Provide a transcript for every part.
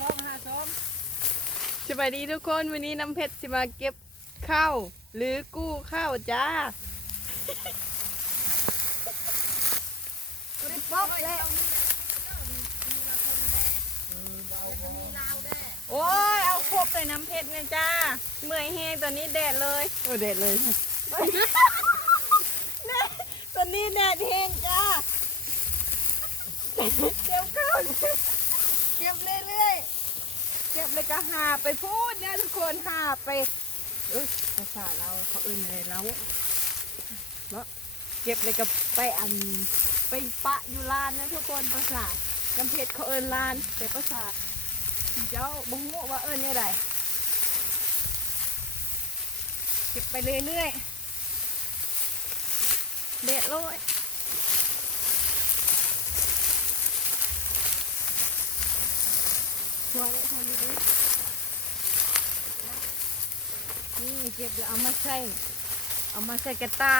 ท้องหาท้องสวัสดีทุกคนวันนี้น้ำเพชรจะมาเก็บข้าวหรือกู้ข้าวจ้าตัวนี้ป๊อกแล้วโอ้ยเอาครบเลยน้ำเพชรเนี่ยจ้าเมื่อยแห้งตอนนี้แดดเลยโอ้แดดเลยแดดตอนนี้แดดแห้งจ้าเก็บข้าวเก็บเรื่อยๆ เก็บเลยก็หาไปพูดเนี่ยทุกคนหาไป เอ้ยภาษาเราเขาเอื่นอะไรเราเนาะเก็บเลยก็ไปอันไปปะอยู่ลานนะทุกคนภาษาน้ำเพชรเขาเอินลานแต่ภาษาเจ้าบ่ฮู้ว่าเอิ้นเนี่ยใดเก็บไปเรื่อยๆเด็ดเลย สวยทำดีดนี่เก็บเดี๋ยวเอามาใส่เอามาใส่กระตา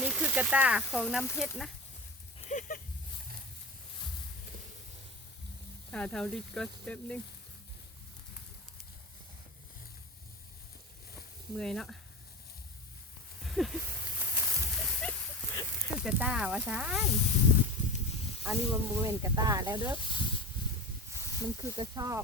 นี่คือกระตาของน้ำเพชรนะถ้าเท่าลิตรก็สเต็ปหนึงเมื่อยเนาะคือกระตาวะซานอันนี้มันบริเวณกระตาแล้วเด้อ มันคือกระชอบ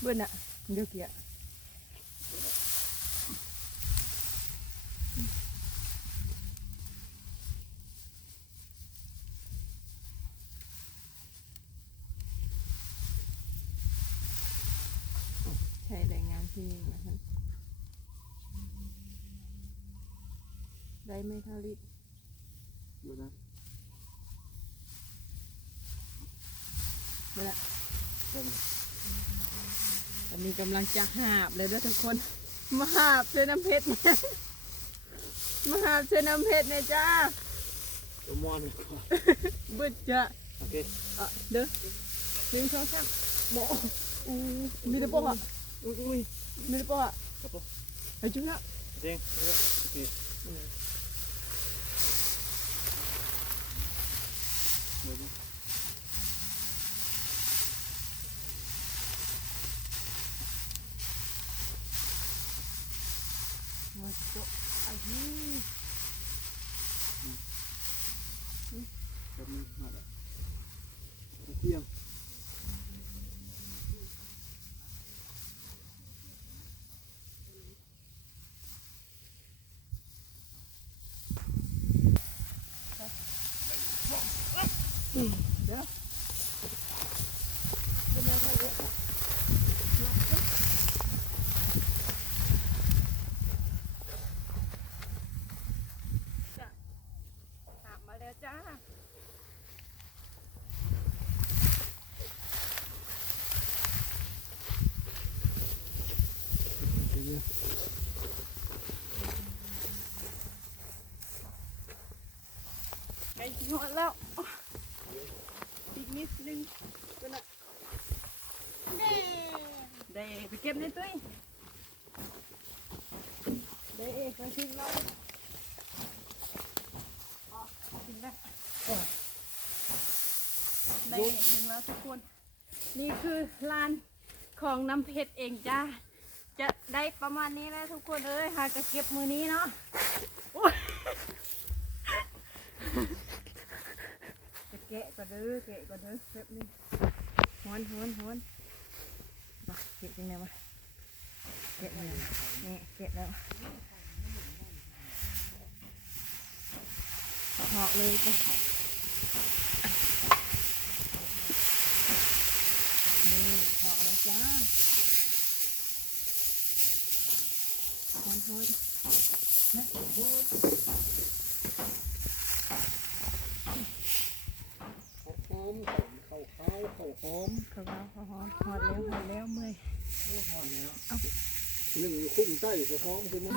เบื่อน่ะเดี๋ยวเกี่ย ใช้แรงงานที่นี่นะคะได้ไม่เท่าลิตรดูนะเมื่อละเป็นตอนนี้กำลังจะหาบเลยด้วยทุกคน มาหาบเสื้อน้ำเพชรเนี่ยมาหาบเสื้อน้ำเพชรเนี่ยจ้าตัวมอนก่อนบึดจะโอเคเอะเด้อหนึ่งสองสามโมอู้มีแต่ปะอะอุ้ย อุ้ยมีแต่ปะอะครับผมไอ้จุ๊บละ เด้งโอเคเดี๋ยวนะ มาโจ๊ะอายุ แป๊บนึงมาแล้ เที่ยงเด้อเป็นยังไงเนี่ยจ้าบมาแล้วจ้าเดี๋ยวไอ้หมดแล้ว นิดนึงก็น่ะได้ไปเก็บในตู้ยได้เอกไปทิ้งแล้วอ๋อทิ้งแล้วได้เอกทิ้งแล้วทุกคน นี่คือลานของน้ำเพชรเองจ้าจะได้ประมาณนี้แล้วทุกคนเอ้ยหากจะเก็บมือนี้เนาะะแกะก็เด้อแกะก็เด้อเก็บนี่ฮอนฮอนฮอนมาเก็บยังไงวะแกะแล้วนี่แกะแล้วหาะเลยจ้ะนี่หาะแล้วจ้าฮอนฮอนนะโอ้ย หอมเข่า เข่าเข่าหอมเขาเราเขาฮอนฮอนแล้วฮอนแล้วเมื่อยโอ้หอมเนี่ยหนึ่งอยู่คุ้มใต้หัวหอมคือมัน